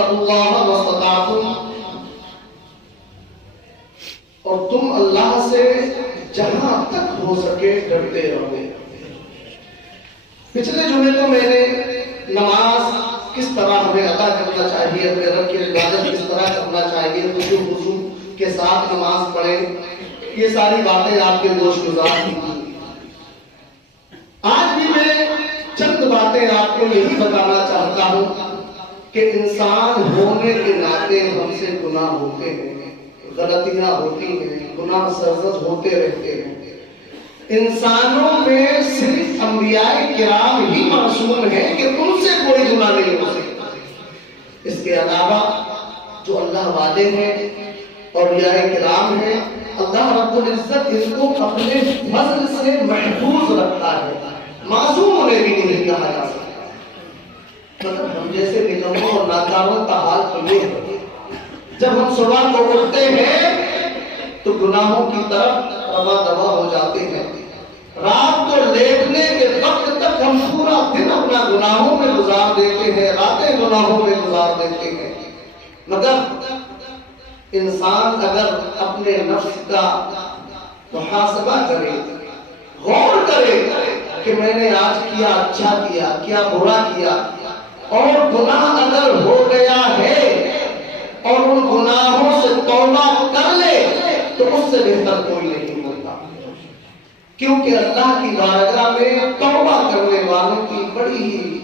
فاتقوا اللہ واستطعتم، اور تم اللہ سے جہاں تک ہو سکے ڈرتے رہو۔ پچھلے جمعے کو میں نے نماز کس طرح ہمیں ادا کرنا چاہیے، اپنے رب کی عبادت کس طرح کرنا چاہیے، خشوع کے ساتھ نماز پڑھیں، یہ ساری باتیں آپ کے گوش گزار کی تھی۔ آج بھی میں چند باتیں آپ کو یہی بتانا چاہتا ہوں کہ انسان ہونے کے ناطے ہم سے گناہ ہوتے ہیں، غلطیاں ہوتی ہیں، گناہ سرزد ہوتے رہتے ہیں۔ انسانوں میں صرف انبیاء کرام ہی معصوم ہیں کہ ان سے کوئی گناہ نہیں ہو سکتا۔ اس کے علاوہ جو اللہ والے ہیں اور اولیاء کرام ہیں، اللہ رب العزت ان کو اپنے فضل سے محفوظ رکھتا ہے، معصوم انہیں بھی نہیں کہا جا سکتا۔ مطلب ہم جیسے نکموں اور ناکاروں کا حال تو یہ ہے، جب ہم صبح کو اٹھتے ہیں تو گناہوں کی طرف رواں دوا ہو جاتے ہیں، رات کو لیٹنے کے وقت تک ہم پورا دن اپنا گناہوں میں گزار دیتے ہیں، راتیں گناہوں میں گزار دیتے ہیں۔ مگر انسان اگر اپنے نفس کا محاسبہ کرے، غور کرے کہ میں نے آج کیا اچھا کیا، کیا برا کیا، اور گناہ اگر ہو گیا ہے اور ان گناہوں سے توبہ کر لے تو اس سے بہتر کوئی نہیں ہوتا، کیونکہ اللہ کی بارگاہ میں توبہ کرنے والوں کی بڑی ہی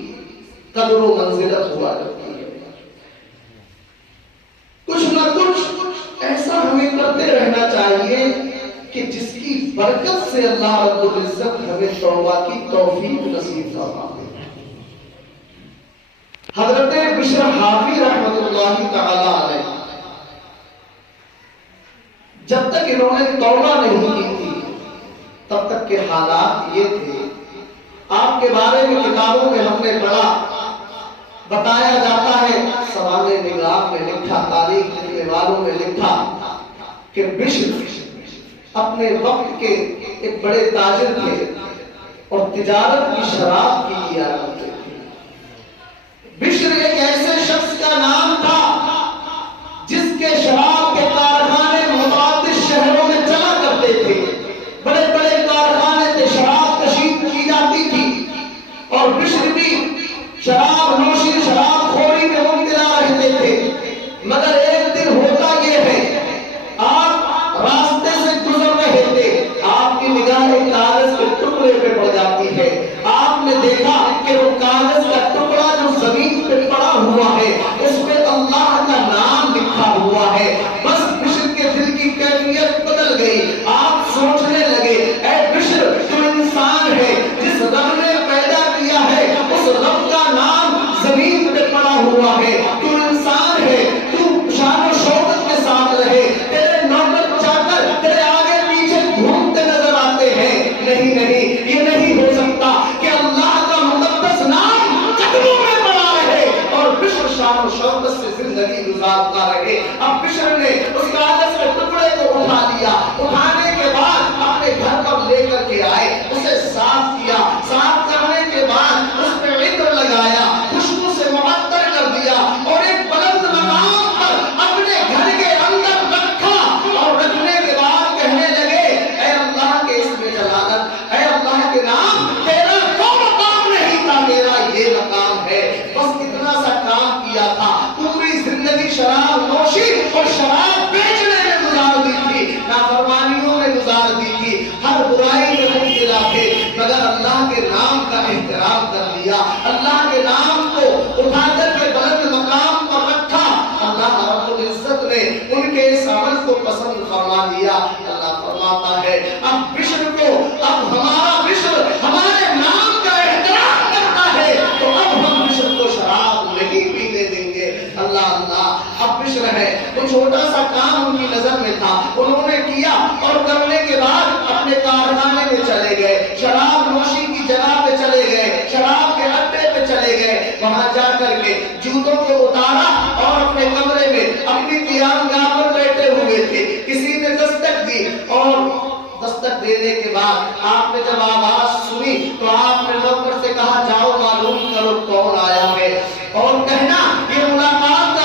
قدر و منزلت ہوا کرتی ہے۔ کچھ نہ کچھ ایسا ہمیں کرتے رہنا چاہیے کہ جس کی برکت سے اللہ رب العزت ہمیں توبہ کی توفیق نصیب فرمائے۔ حضرت بشر حافی رحمۃ اللہ تعالی علیہ جب تک انہوں نے توبہ نہیں کی تھی تب تک کے حالات یہ تھے۔ آپ کے بارے میں کتابوں میں ہم نے پڑھا، بتایا جاتا ہے، سوانح نگار میں لکھا، تاریخ لکھنے والوں نے لکھا کہ بشر اپنے وقت کے ایک بڑے تاجر تھے اور تجارت کی شراب کی کیا کرتے تھے۔ بشر ایک ایسے شخص کا نام تھا جس کے شراب کے کارخانے متعدد شہروں میں چلا کرتے تھے، بڑے بڑے کارخانے سے شراب کشید کی جاتی تھی، اور بشر بھی شراب نوشی، شراب خوری میں مبتلا رہتے تھے۔ مگر ایک دن ہوتا یہ ہے، آپ راستے سے گزر رہے تھے، آپ کی نگاہ ایک کاغذ کے ٹکڑے پہ پڑ جاتی ہے، آپ نے دیکھا کہ وہ کاغذ کا ٹکڑا جو زمین پہ پڑا ہوا ہے اس پہ اللہ کا نام لکھا ہوا ہے۔ بس بشر کے دل کی کیفیت بدل گئی، آپ سوچنے لگے، اے بشر تو انسان ہے، جس رب نے پیدا کیا ہے اس رب کا نام زمین پہ پڑا ہوا ہے، تو انسان ہے، تو شان و شوکت کے ساتھ رہے، تیرے نوکر چاکر تیرے آگے پیچھے گھومتے نظر آتے ہیں، نہیں نہیں یہ نہیں ہو سکتا کہ اللہ کا مقدس نام قدموں میں پڑا رہے اور بشر شان و شوکت سے زندگی گزارتا رہے۔ اب بشر نے اس کاغذ کے ٹکڑے کو اٹھا لیا، اٹھانے کے بعد اپنے گھر پر لے کر کے آئے، اسے صاف کیا، صاف کرنے کے بعد اس پہ عطر لگایا، خوشبو سے معطر کر دیا، اور ایک بلند مقام پر اپنے گھر کے اندر رکھا، اور رکھنے کے بعد کہنے لگے، اے اللہ کے اسم جلالت، اے اللہ کے نام، تیرا وہ مقام نہیں تھا، میرا یہ مقام ہے۔ بس اتنا سا کام کیا تھا، پوری زندگی شراب نوشی اور شراب بیچنے میں گزار دی تھی، نافرمانیوں میں گزار دی تھی، ہر برائی میں مبتلا تھے، مگر اللہ کے نام کا احترام کر لیا، اللہ کے نام کو اٹھا کر کے بلند مقام پر رکھا۔ اللہ رب العزت نے ان کے اس عمل کو پسند فرما لیا۔ اللہ فرماتا ہے اب بشر کو، اب ہمارا بشر ہمارے نام کا احترام کرتا ہے تو اب ہم بشر کو شراب نہیں پینے دیں گے۔ اللہ اللہ، اب بشر ہے، وہ چھوٹا سا کام ان کی نظر میں تھا، انہوں نے کیا، اور کرنے کے بعد اپنے کارخانے میں چلے گئے، شراب نوشی کی جگہ پہ چلے گئے، شراب کے اڈے پہ چلے گئے، وہاں جا کر کے جوتوں کو اتارا اور اپنے کمرے میں اپنی قیام گاہ پر بیٹھے ہوئے تھے، کسی نے دستک دی، اور دستک دینے کے بعد آپ نے جب آواز سنی تو آپ نے نوکر سے کہا، جاؤ معلوم کرو کون آیا ہے، اور کہنا یہ ملاقات کا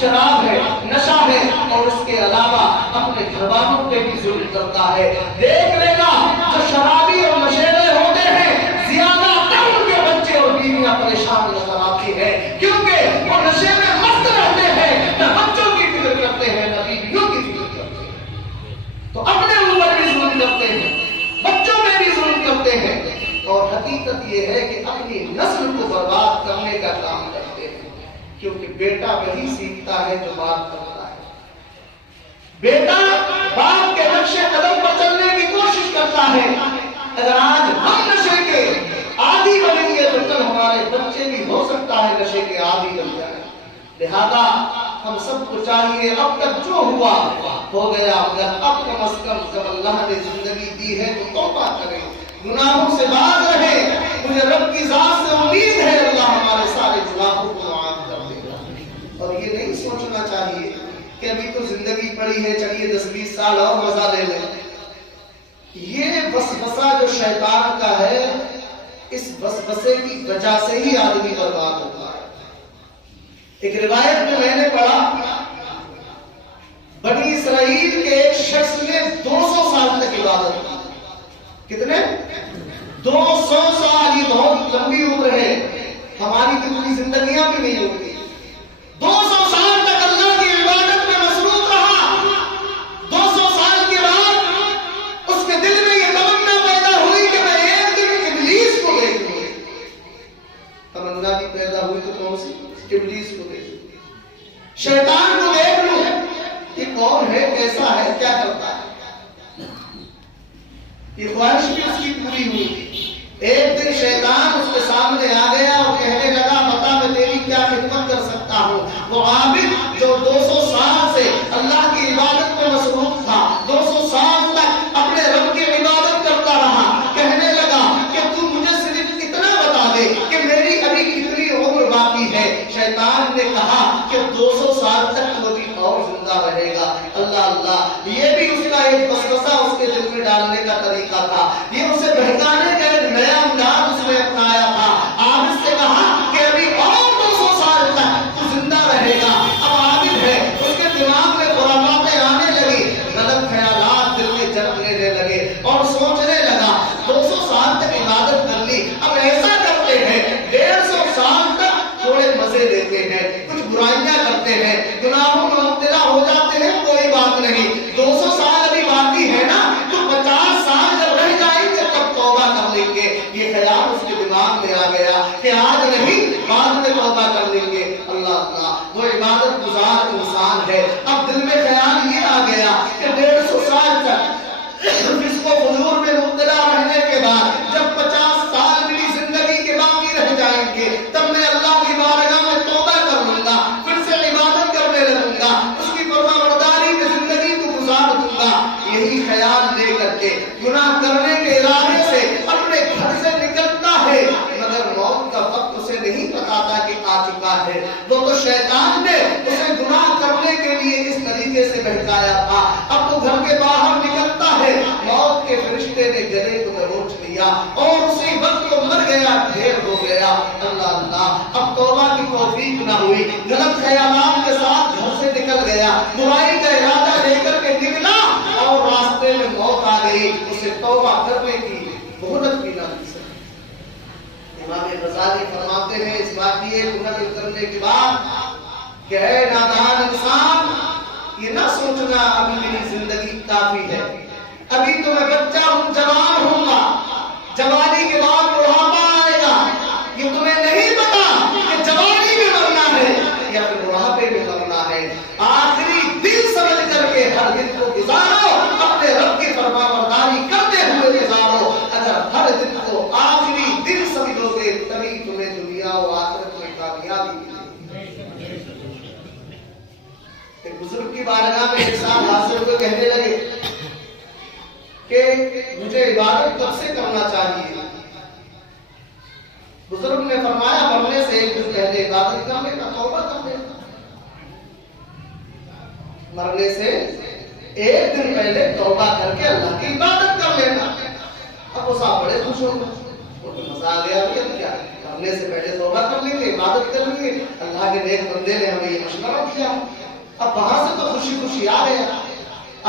شراب ہے، نشہ ہے، اور اس کے علاوہ اپنے گھر والوں پہ بھی ظلم کرتا ہے۔ دیکھ لے گا جو شرابی اور نشیلے ہوتے ہیں، زیادہ تر ان کے بچے اور بیویاں پریشان نظر آتی ہیں، کیونکہ وہ نشے میں مست رہتے ہیں، نہ بچوں کی فکر کرتے ہیں نہ بیویوں کی فکر کرتے ہیں، تو اپنے اوپر بھی ظلم کرتے ہیں، بچوں میں بھی ظلم کرتے ہیں، اور حقیقت یہ ہے کہ اپنی نسل کو برباد کرنے کا کام کرتے ہیں، کیونکہ بیٹا وہی سیکھتا ہے جو باپ کرتا ہے۔ بیٹا باپ کے نقش قدم پر چلنے کی کوشش کرتا ہے۔ اگر آج ہم نشے کے عادی بنیں گے تو کل ہمارے بچے بھی ہو سکتا ہے نشے کے عادی بن جائیں۔ لہذا ہم سب کو چاہیے اب تک جو ہوا ہو گیا، مگر اب کم از کم جب اللہ نے زندگی دی ہے تو توبہ کریں، گناہوں سے باز رہیں۔ مجھے رب کی ذات سے امید ہے اللہ ہمارے سارے گناہوں کو معاف کر دے گا۔ اور یہ نہیں سوچنا چاہیے کہ ابھی تو زندگی پڑی ہے، چلیے 10-20 سال اور مزہ لے لیں۔ یہ وسوسہ جو شیطان کا ہے، اس وسوسے کی وجہ سے ہی آدمی برباد ہوتا ہے۔ ایک روایت میں نے پڑھا، بنی اسرائیل کے ایک شخص نے 200 سال تک عبادت کی۔ کتنے؟ 200 سال۔ یہ بہت لمبی عمر ہے، ہماری کتنی زندگیاں بھی نہیں ہوتی۔ 200 سال تک اللہ کی عبادت میں مصروف رہا۔ 200 سال کے بعد اس کے دل میں یہ تمنا پیدا ہوئی کہ میں ایک دن ابلیس کو دیکھوں۔ تمنا بھی پیدا ہوئی تو کون سی؟ ابلیس کو دیکھوں، شیطان کو دیکھ لوں، یہ کون ہے، کیسا ہے، کیا کرتا ہے۔ یہ خواہش بھی اس کی پوری ہوئی۔ ایک دن شیطان اس کے سامنے آ گیا اور کہنے لگا، بتا میں تیری کیا خدمت کر سکتا ہوں۔ وہ عابد جو 200 سال سے اللہ کی عبادت میں مصروف تھا، 200 سال تک اپنے رب کی عبادت کرتا رہا، کہنے لگا کہ تو مجھے صرف اتنا بتا دے کہ میری ابھی کتنی عمر باقی ہے۔ شیطان نے کہا کہ 200 سال تک وہ بھی اور زندہ رہے گا۔ اللہ اللہ، یہ بھی اس کا ایک وسوسہ اس کے دل میں ڈالنے کا طریقہ تھا، یہ اسے بہکانے کا ایک نیا انداز اس نے اپنایا تھا۔ عابد سے کہا کہ ابھی اور 200 سال تک تو زندہ رہے گا۔ اب عابد ہے، اس کے دماغ میں خرافاتیں آنے لگی، غلط خیالات دل میں جنم لینے لگے اور سوچنے لگا 200 سال تک عبادت کر لی، اب ایسا کرتے ہیں 150 سال تک تھوڑے مزے لیتے ہیں، کچھ برائیاں کرتے ہیں، گناہوں میں مبتلا ہو جاتے ہیں، کوئی بات نہیں، 200 سال ابھی باقی ہے نا، تو 50 سال جب رہ جائیں گے تب توبہ کر لیں گے۔ یہ خیال اس کے دماغ میں آ گیا کہ آج نہیں بعد میں توبہ کر لیں گے۔ اللہ اللہ، وہ عبادت گزار انسان ہے، اب دل میں خیال یہ آ گیا کہ 150 سال تک اس کو فجور میں مبتلا رہنے کے بعد جب 50 سال میری زندگی کے باقی رہ جائیں گے تب میں اللہ کی بارگاہ میں توبہ کر لوں گا، پھر سے عبادت کرنے لگوں گا، اس کی فرمانبرداری میں زندگی کو گزار دوں گا۔ یہی خیال لے کر کے گناہ کرنے کے ارادے سے اپنے گھر سے نکلتا ہے، مگر موت کا وقت اسے نہیں پتا تھا کہ آ چکا ہے۔ وہ تو شیطان نے اسے گناہ کرنے کے لیے اس طریقے سے بہکایا تھا۔ اب تو گھر کے باہر نکلتا ہے، موت کے فرشتے نے گلے کو دبوچ لیا اور اسی وقت وہ مر گیا، ڈھیر ہو گیا۔ اللہ اللہ، اب توبہ کی توفیق نہ ہوئی، غلط خیالات کے ساتھ گھر سے نکل گیا، برائی کا ارادہ لے کر کے نکلا اور راستے میں موت آ گئی، اسے توبہ کرنے کی مہلت بھی نہ دی سکی۔ امام غزالی فرماتے ہیں اس واقعے کو نقل کرنے کے بعد کہ اے نادان انسان، یہ نہ سوچنا ابھی میری زندگی کافی ہے، ابھی تو میں بچہ ہوں، جوان ہوں گا، جوانی کے بعد بڑھاپا آئے گا، یہ تمہیں نہیں پتا کہ جوانی میں مرنا ہے یا پھر بڑھاپے میں مرنا ہے۔ آخری دن سمجھ کر کے ہر دن کو گزارو، اپنے رب کی فرمانبرداری کرتے ہوئے گزارو۔ اگر ہر دن کو آخری دن سمجھو گے تبھی تمہیں دنیا و آخرت میں کامیابی ملے۔ ایک بزرگ کی بارگاہ میں ایک صاحب حاضر ہوئے کہنے لگے کہ مجھے عبادت کب سے کرنا چاہیے؟ بزرگ نے فرمایا مرنے سے ایک دن پہلے عبادت کر لینا، توبہ کر لینا۔ مرنے سے ایک دن پہلے توبہ کر کے اللہ کی عبادت کر لینا۔ اب وہ صاحب بڑے خوش ہو گئے، مزہ آ گیا، اب کیا مرنے سے پہلے توبہ کر لیں گے، عبادت کر لیں گے. اللہ کے نیک بندے نے ہمیں یہ مشورہ دیا. اب وہاں سے تو خوشی خوشی آ گیا.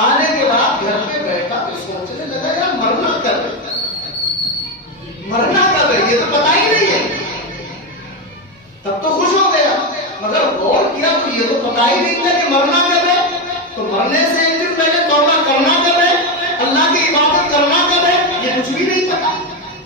آنے کے بعد گھر پہ بیٹھا تو سوچنے لگا یار مرنا کب ہے، مرنا کب ہے، یہ تو پتا ہی نہیں ہے. تب تو خوش ہو گیا، مگر غور کیا تو یہ تو پتا ہی نہیں تھا کہ مرنا کب ہے. تو مرنے سے ایک دن پہلے توبہ کرنا کب ہے، اللہ کی عبادت کرنا کب ہے، یہ کچھ بھی نہیں پتا.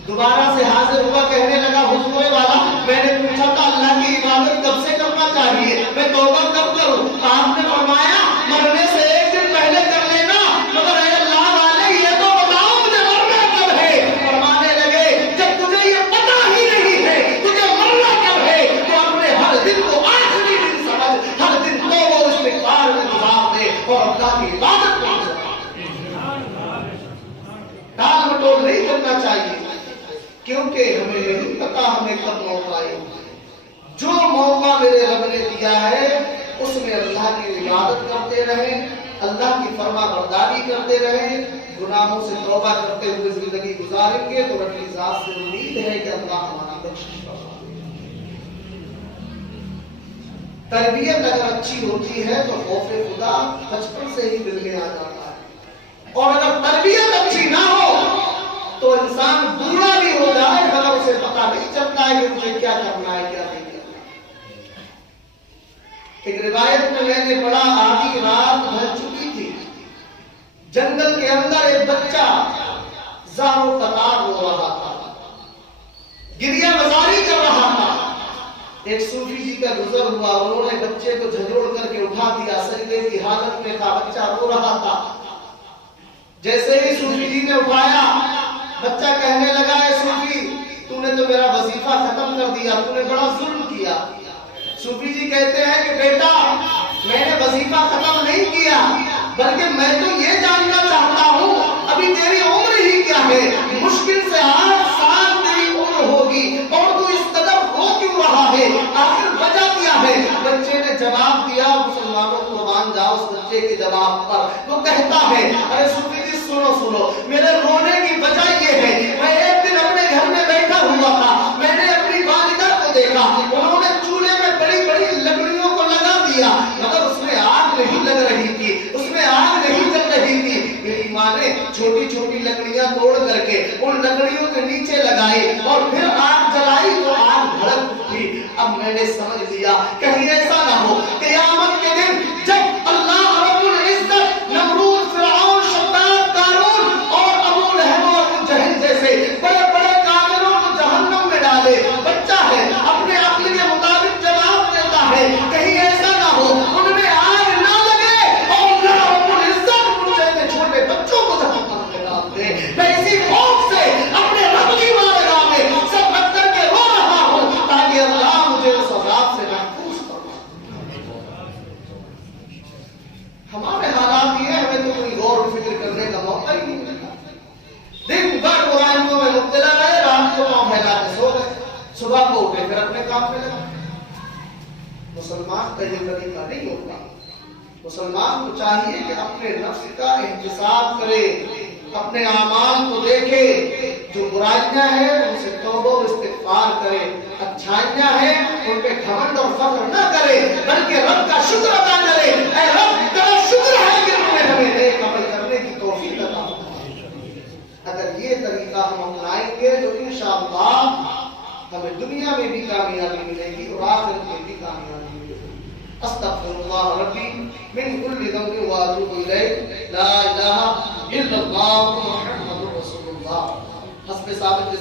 دوبارہ سے حاضر ہوا، کہنے لگا حضور والا میں نے پوچھا تھا اللہ کی عبادت کب سے کرنا چاہیے، میں توبہ کب کروں؟ آپ نے فرمایا مرنے سے ایک دن پہلے کر لینا. مگر اے اللہ والے یہ تو بتاؤ مجھے مرنا کب ہے. فرمانے لگے جب تجھے یہ پتا ہی نہیں ہے تجھے مرنا کب ہے تو اپنے ہر دن کو آخری دن سمجھ، ہر دن توبہ و استغفار میں گزار دے اور اللہ کی عبادت میں گزار. ٹال مٹول نہیں کرنا چاہیے، کیونکہ ہمیں نہیں پتا ہمیں کب موقع آئے. جو موقع میرے رب نے دیا ہے اس میں اللہ کی عبادت کرتے رہیں، اللہ کی فرما برداری کرتے رہیں، گناہوں سے توبہ کرتے ہوئے زندگی گزاریں گے تو رب کی ذات سے امید ہے کہ اللہ ہماری بخشش فرمائے. تربیت اگر اچھی ہوتی ہے تو خوف خدا بچپن سے ہی دل میں آ جاتا ہے، اور اگر تربیت اچھی نہ ہو تو انسان برا بھی ہو جائے مگر اسے پتا نہیں چلتا ہے کہ مجھے کیا کرنا ہے کیا نہیں کرنا. ایک روایت میں نے پڑھا آدھی رات بھر چکی تھی، جنگل کے اندر ایک بچہ زارو قطار رو رہا تھا، گریہ بازاری کر رہا تھا. ایک صوفی جی کا گزر ہوا، انہوں نے بچے کو جھنجھوڑ کر کے اٹھا دیا، سجدے کی حالت میں تھا، بچہ رو رہا تھا. جیسے ہی صوفی جی نے اٹھایا، بچہ کہنے لگا اے صوفی تو نے تو میرا وظیفہ ختم کر دیا، تو نے بڑا ظلم کیا. صوفی جی کہتے ہیں کہ بیٹا میں نے وظیفہ ختم نہیں کیا، بلکہ میں تو یہ جاننا چاہتا ہوں ابھی تیری عمر ہی کیا ہے، مشکل سے 8 سال تیری عمر ہوگی اور تو اس قدر رو کیوں رہا ہے، آخر وجہ کیا ہے؟ بچے نے جواب دیا، مسلمانوں قربان جاؤ اس بچے کے جواب پر. وہ کہتا ہے ارے صوفی جی سنو میرے رونے کی وجہ یہ ہے میں ایک دن اپنے گھر میں بیٹھا ہوا تھا، میں نے اپنی والدہ کو دیکھا، انہوں نے چولہے میں بڑی بڑی لکڑیوں کو لگا دیا مگر اس میں آگ نہیں لگ رہی تھی، اس میں آگ نہیں جل رہی تھی. میری ماں نے چھوٹی چھوٹی لکڑیاں توڑ کر کے ان لکڑیوں کے نیچے لگائی اور پھر آگ جلائی تو آگ بھڑک اٹھی. اب میں نے سمجھ لیا کہیں ایسا نہ ہو قیامت کے دن جب اللہ رب العزت نمرود، فرعون، شداد، قارون اور ابو لہب و ابو جہل جیسے بڑے بڑے کافروں کو جہنم میں ڈالے، بچہ ہے اپنے عقل کے مطابق جواب دیتا ہے، کہیں ایسا نہ ہو ان میں آگ نہ لگے اور اللہ رب العزت مجھے چھوٹے بچوں کو جہنم میں ڈال دے. میں اسی خوف سے اپنے رب کی بارگاہ میں سب رکھ کر کے رو رہا ہوں تاکہ اللہ مجھے اس عذاب سے محفوظ فرمائے. ہمارے حالات یہ ہمیں تو کوئی غور و فکر کرنے کا موقع ہی نہیں ملتا. دن بھر برائیوں میں مبتلا رہے، رات کو پاؤں پھیلا کے سو گئے، صبح کو اٹھے پھر اپنے کام میں لگے. مسلمان کا یہ طریقہ نہیں ہوتا. مسلمان کو چاہیے کہ اپنے نفس کا احتساب کرے، اپنے اعمال کو دیکھے، جو برائیاں ہیں ان سے توبہ و استغفار کرے، اچھائیاں ہیں ان پہ گھمنڈ اور فخر نہ کرے بلکہ رب کا شکر ادا کرے. اے رب تیرا شکر ہے کہ تم نے ہمیں نیک عمل کرنے کی توفیق عطا فرمائی. اگر یہ طریقہ ہم اپنائیں گے تو انشاءاللہ ہمیں دنیا میں بھی کامیابی ملے گی اور آخرت میں بھی کامیابی ملے گی. استغفر اللہ ربی من کل ذنب واتوب الیہ، لا الہ الا اللہ محمد رسول اللہ. حسب ثابت